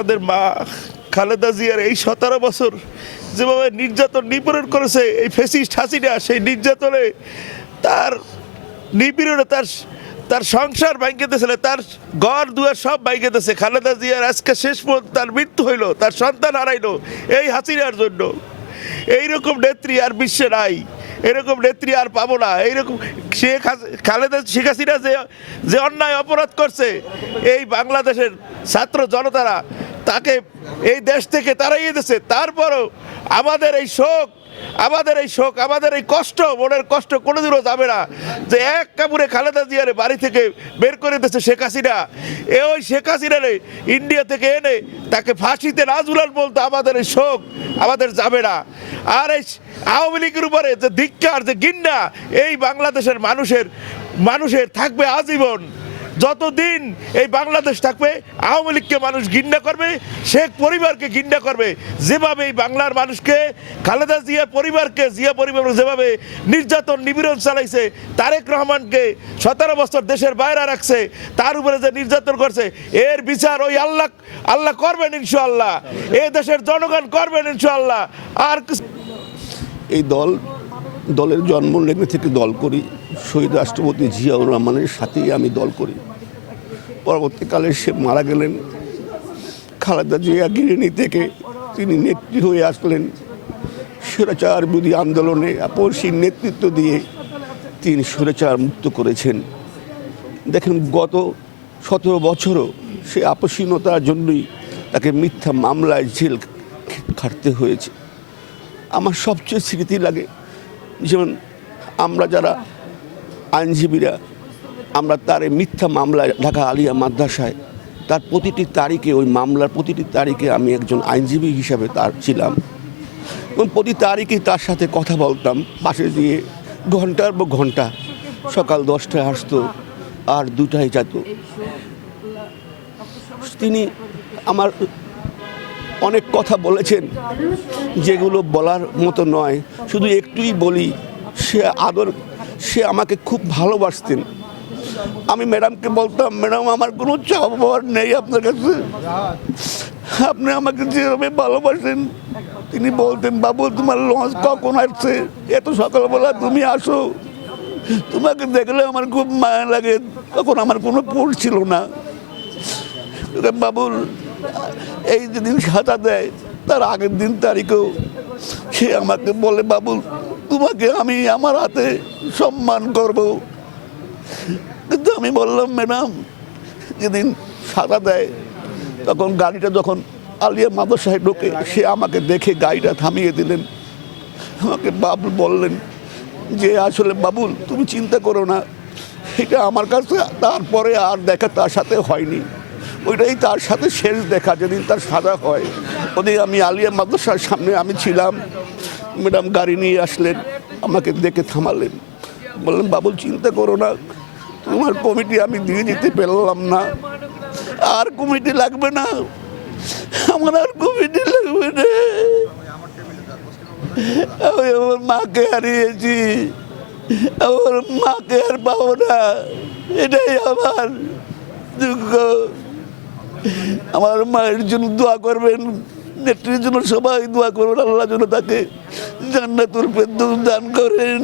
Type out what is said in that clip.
আমাদের মা খালেদা জিয়ার এই 17 বছর যেভাবে নির্যাতন নিপীড়ন করেছে এই ফ্যাসিস্ট হাসিনা, সেই নির্যাতনে তার নিপীড়নে তার সংসার ভাঙ্গিতেছিল, তার ঘর দুয়ার সব ভাঙ্গিতেছে। খালেদা জিয়ার আজকে শেষ পর্যন্ত তার মৃত্যু হইল, তার সন্তান হারাইলো এই হাসিনার জন্য। এইরকম নেত্রী আর বিশ্বে নাই, এরকম নেত্রী আর পাবো না। এইরকম শেখ হাসিনা যে অন্যায় অপরাধ করছে, এই বাংলাদেশের ছাত্র জনতারা তাকে এই দেশ থেকে তাড়াইয়ে দিয়েছে। তারপরও আমাদের এই শোক, আমাদের এই কষ্ট, মনের কষ্ট কোনোদিনও যাবে না যে এক কাপড়ে খালেদা জিয়ারে বাড়ি থেকে বের করে দিয়েছে শেখ হাসিনা। ওই শেখ হাসিনারে ইন্ডিয়া থেকে এনে তাকে ফাঁসিতে না ঝুলান বলতে আমাদের এই শোক আমাদের যাবে না। আর এই আওয়ামী লীগের উপরে যে ধিক্কার, যে ঘৃণা এই বাংলাদেশের মানুষের থাকবে আজীবন। যতদিন এই বাংলাদেশ থাকবে আওয়ামী লীগকে মানুষ ঘৃণা করবে, শেখ পরিবারকে ঘৃণা করবে। যেভাবে এই বাংলার মানুষকে খালেদা জিয়া পরিবার যেভাবে নির্যাতন নিপীড়ন চালাইছে, তারেক রহমানকে 17 বছর দেশের বাইরে রাখছে, তার উপরে যে নির্যাতন করছে, এর বিচার ওই আল্লাহ করবেন ইনশাআল্লাহ, এই দেশের জনগণ করবেন ইনশাআল্লাহ। আর এই দলের জন্মলগ্ন থেকে দল করি, শহীদ রাষ্ট্রপতি জিয়াউর রহমানের সাথেই আমি দল করি। পরবর্তীকালে সে মারা গেলেন। খালেদা জিয়া গৃহিণী থেকে তিনি নেত্রী হয়ে আসলেন। স্বৈরাচার বিরোধী আন্দোলনে আপসীর নেতৃত্ব দিয়ে তিনি স্বৈরাচার মুক্ত করেছেন। দেখেন, গত 17 বছরও সে আপসীনতার জন্যই তাকে মিথ্যা মামলায় জেল খাটতে হয়েছে। আমার সবচেয়ে স্মৃতি লাগে, যেমন আমরা যারা আইনজীবীরা, আমরা তার মিথ্যা মামলায় ঢাকা আলিয়া মাদ্রাসায় তার প্রতিটি তারিখে, ওই মামলার প্রতিটি তারিখে আমি একজন আইনজীবী হিসাবে তার ছিলাম এবং প্রতি তারিখেই তার সাথে কথা বলতাম পাশে দিয়ে ঘন্টার পর ঘন্টা। সকাল 10টায় আসতো আর 2টায় যেত। তিনি আমার অনেক কথা বলেছেন যেগুলো বলার মতো নয়, শুধু একটুই বলি। সে আমাকে খুব ভালোবাসতেন। আমি ম্যাডামকে বলতাম, ম্যাডাম আমার কোনো চাওয়ার নেই আপনার কাছে, আপনি আমাকে যেভাবে ভালোবাসেন। তিনি বলতেন, বাবু তোমার লঞ্চ কখন আসছে, এত সকালবেলা তুমি আসো, তোমাকে দেখলে আমার খুব মায়া লাগে। তখন আমার কোনো পোল ছিল না। বাবুল এই যেদিন সাজা দেয় তার আগের দিন তারিখেও সে আমাকে বলে, বাবুল তোমাকে আমি আমার হাতে সম্মান করব। কিন্তু আমি বললাম, ম্যাডাম যেদিন সাজা দেয় তখন গাড়িটা যখন আলিয়া মাদ্রাসায় ঢোকে, সে আমাকে দেখে গাড়িটা থামিয়ে দিলেন। আমাকে বাবুল বললেন যে, আসলে বাবুল তুমি চিন্তা করো না, এটা আমার কাছে তারপরে আর দেখা তার সাথে হয়নি। ওইটাই তার সাথে শেষ দেখা, যেদিন তার সাজা হয়। ওদিন আমি আলিয়া মাদ্রাসার সামনে আমি ছিলাম। ম্যাডাম গাড়ি নিয়ে আসলেন, আমাকে দেখে থামালেন, বললেন, বাবুল চিন্তা করো না, তোমার কমিটি আমি দিয়ে দিতে পারলাম না, আর কমিটি লাগবে না, আমার আর কমিটি লাগবে না। আমি আমার মাকে হারিয়েছি, আমার মাকে আর পাবো না, এটাই আমার দুঃখ। আমার মায়ের জন্য দোয়া করবেন, নেত্রীর জন্য সবাই দোয়া করবেন, আল্লাহ যেন তাকে জান্নাতুল ফেরদৌস দান করেন।